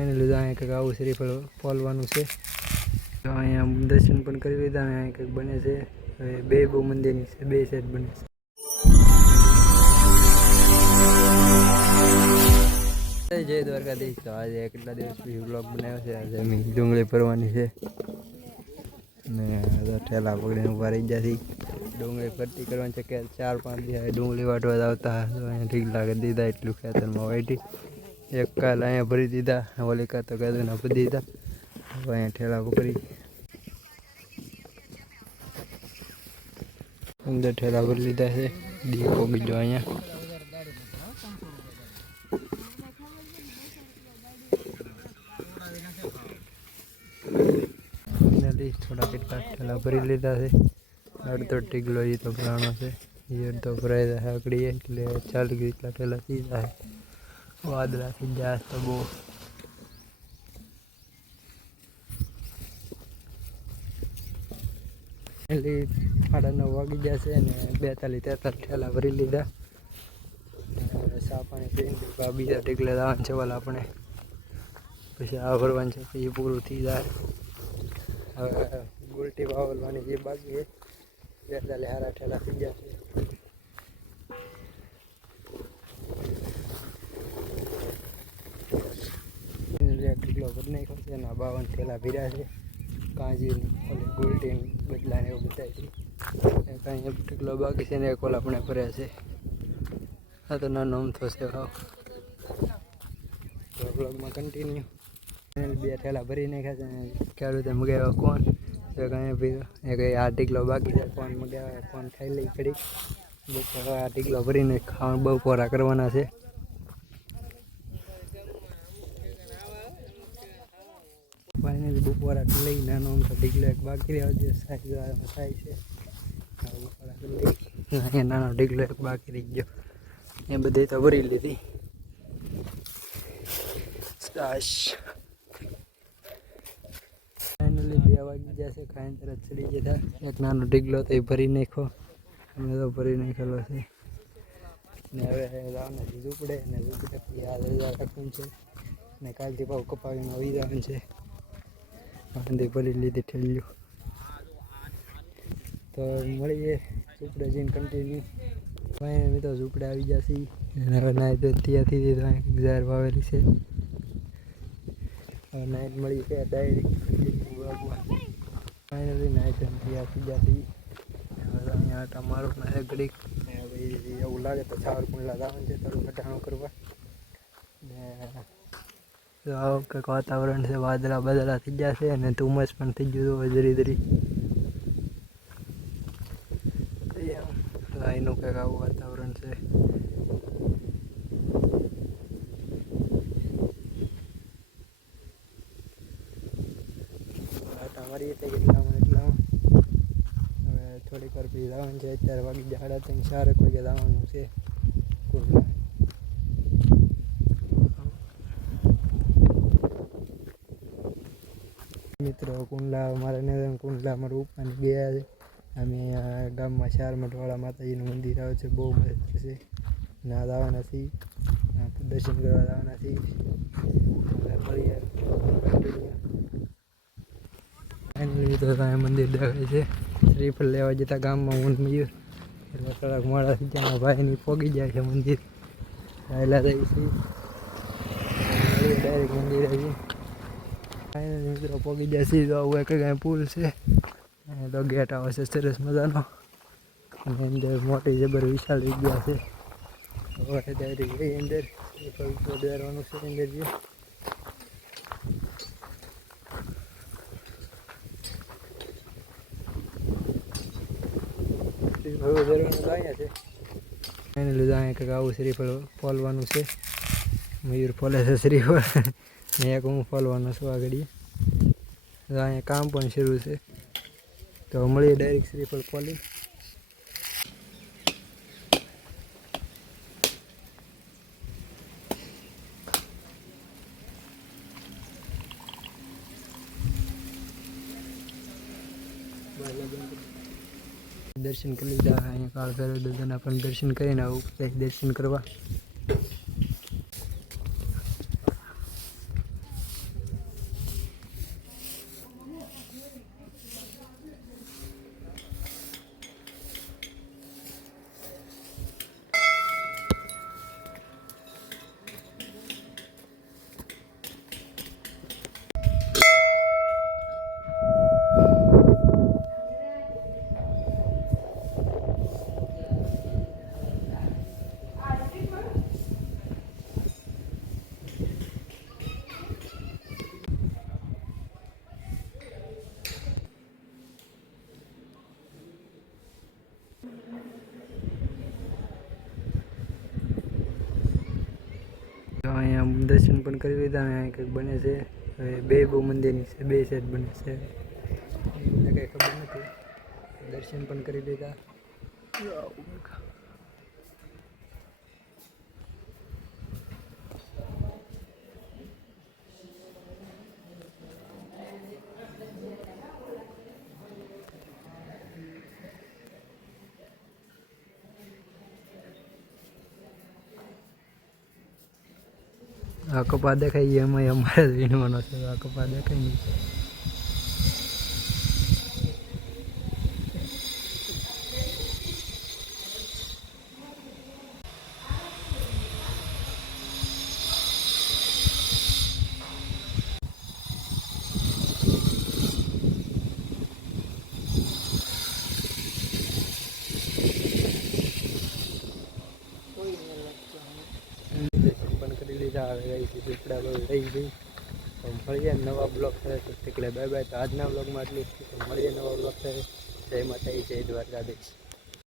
એને લીધે અહીંયા કંઈક આવું શ્રીફળ ફોલવાનું છે. તો અહીંયા દર્શન પણ કરી લીધા અને અહીંયા કંઈક બને છે. હવે બે બહુ મંદિરની છે, બે સાઈડ બને છે. જય દ્વારકાધીશ. તો આજે કેટલા દિવસ પછી વ્લોગ બનાવ્યો છે. આજે અમે ડુંગળી ભરવાની છે ને ઠેલા પકડીને ઉભા રહી ગયા છીએ. ડુંગળી ભરતી કરવાની છે કે 4-5 દિવસ ડુંગળી વાટવા આવતા તો અહીંયા ઠીક લાગે દીધા એટલું ખેતરમાં વાટી. એક કાલ અહીંયા ભરી દીધા, ઓલી કાલ તો કાદુના ભરી દીધા. હવે અહીંયા ઠેલા પકડી અંદર ઠેલા ભરી લીધા છે. દીવો બીજો અહીંયા થોડા કેટલા ઠેલા ભરી લીધા છે. અડધો ટીગલો એ તો ભરાણો છે, એ અડધો ભરાઈ જાય આકડી એટલે 40 જેટલા ઠેલા થઈ જાય. વાદળા થઈ જાય તો બહુ એટલે 9:30 વાગી ગયા છે ને 42-43 ઠેલા ભરી લીધા. સા પાણી પીને બીજા ટીકલે જવાનું છે વાલા આપણે, પછી આ ભરવાનું છે પછી પૂરું થઈ જાય. હવે ગુલટી વાવલવાની જે બાકી છે 42 હારા ઠેલા થઈ ગયા છે. ટીકલો ભરી નાખ્યો છે અને 52 ઠેલા ભર્યા છે. કાંજીની ઓલી ગુલટીની બદલાને એવું બતાવે છે. કાંઈ ટીકલો બાકી છે ને એક ઓલ આપણે ભર્યા છે. આ તો નાનો અમથો છે ભાવ. તો બ્લોગમાં કન્ટિન્યુ. 2 ઠેલા ભરી નાખ્યા છે. ખેડૂતે મગાવ્યા કોણ તો કાંઈ ભીરો એક આ ટીકલો બાકી છે. કોણ મગાવ્યા કોણ ખાઈ લઈ ઘડી. બપોર આ ટીકલો ભરીને ખાવાનું બપોરા કરવાના છે. ફાઇનલી બપોરા લઈ નાનો આમ તો ઢીકલો એક બાકી રહ્યો છે. સાઈઝ થાય છે. બપોરા લઈ અહીંયા નાનો ઢીકલો એક બાકી રહી ગયો. એ બધી તો ભરી લીધી. ફાઇનલી 2 વાગી ગયા છે. ખાઈને તરત ચડી ગયા. એક નાનો ઢીકલો તો એ ભરી નાખ્યો. અમે તો ભરી નાખેલો છે ને હવે જવાના છે ઝૂંપડે અને ઝૂંપડેથી આ રજા રાખવું છે ને કાલથી ભાવ કપાવીને આવી જવાનું છે. વાંધી ભરી લીધી ઠેલ્યું. તો મળીએ ઝૂંપડે જઈને કન્ટિન્યુ. ફાઇનલી તો ઝૂંપડે આવી જશે અને હવે નાઈટ ત્યાંથી તો જાહેર વાવેલી છે. હવે નાઈટ મળી છે ડાયરેક્ટ ફાઇનલી નાઈટ તૈયાર થઈ જશે. અહીંયા આટા મારું ના ઘડીક એવું લાગે તો સાવરકુંડલા જવાનું છે થોડું ઘટાણું કરવા ને આવું કંઈક વાતાવરણ છે. વાદળા બદલા થઈ ગયા છે અને ધુમ્મસ પણ થઈ ગયું હોય ધીરે ધીરે. અહીંનું કંઈક આવું વાતાવરણ છે. આટા મારીએ તો કેટલામાં હવે થોડીક વાર પછી જવાનું છે. અત્યારે વાગી જાય 3-4 વાગે જવાનું છે કુંડલા. મિત્રો કુંડલા મારે ને કુંડલા અમારું ઉપવાની ગયા છે. અમે અહીંયા ગામમાં 4 મઠવાળા માતાજીનું મંદિર આવે છે, બહુ મસ્ત છે. ના જવાના છીએ, દર્શન કરવા જવાના છીએ. ફાઇનલી તો ત્યાં મંદિર દેખાય છે. શ્રીફળ લેવા જતા ગામમાં હું મયુર એટલે થોડાક મોડા થઈ જાય. ભાઈની પોગી જાય છે મંદિર. આવેલા રહી છીએ ડાયરેક્ટ મંદિર આવી. ફાઇનલી મિત્રો પોગી જાય છે. તો આવું કંઈ પુલ છે તો ગેટ આવે છે સરસ મજાનો અને અંદર મોટી જબર વિશાળ જગ્યા છે. હવે ડાયરેક્ટ ગઈ અંદર વધારવાનું છે અંદર જે અહીંયા છે. ફાઇનલી અહીંયા કંઈક આવું શ્રીફળ ફોલવાનું છે. મયુર ફોલે છે શ્રીફળ ને એક હું ફોલવાનો છું આગળ. અહીંયા કામ પણ શરૂ છે. તો મળીએ ડાયરેક્ટ શ્રીફળ ફોલી. દર્શન કરી લીધા. અહીંયા કાળભૈરવ દાદાના પણ દર્શન કરીને આવું દર્શન કરવા. અહીંયા દર્શન પણ કરી લીધા અને અહીંયા કંઈક બને છે. હવે બે બહુ મંદિરની છે, બે સાઈડ બને છે, મને કંઈ ખબર નથી. દર્શન પણ કરી લીધા. આ કપા દેખાય એમાં અમારે જ વીણવાનો છે. આ કપા દેખાય નહીં. પણ કરી લીધા. હવે રહી છે પીપળા બહુ રહી ગઈ. તો મળીએ નવા બ્લોગ સાથે. એટલે બાય બાય. તો આજના બ્લોગમાં આટલું જ. તો મળીએ નવા બ્લોગ સાથે. જય માતાજી, જય દ્વારકાધીશ.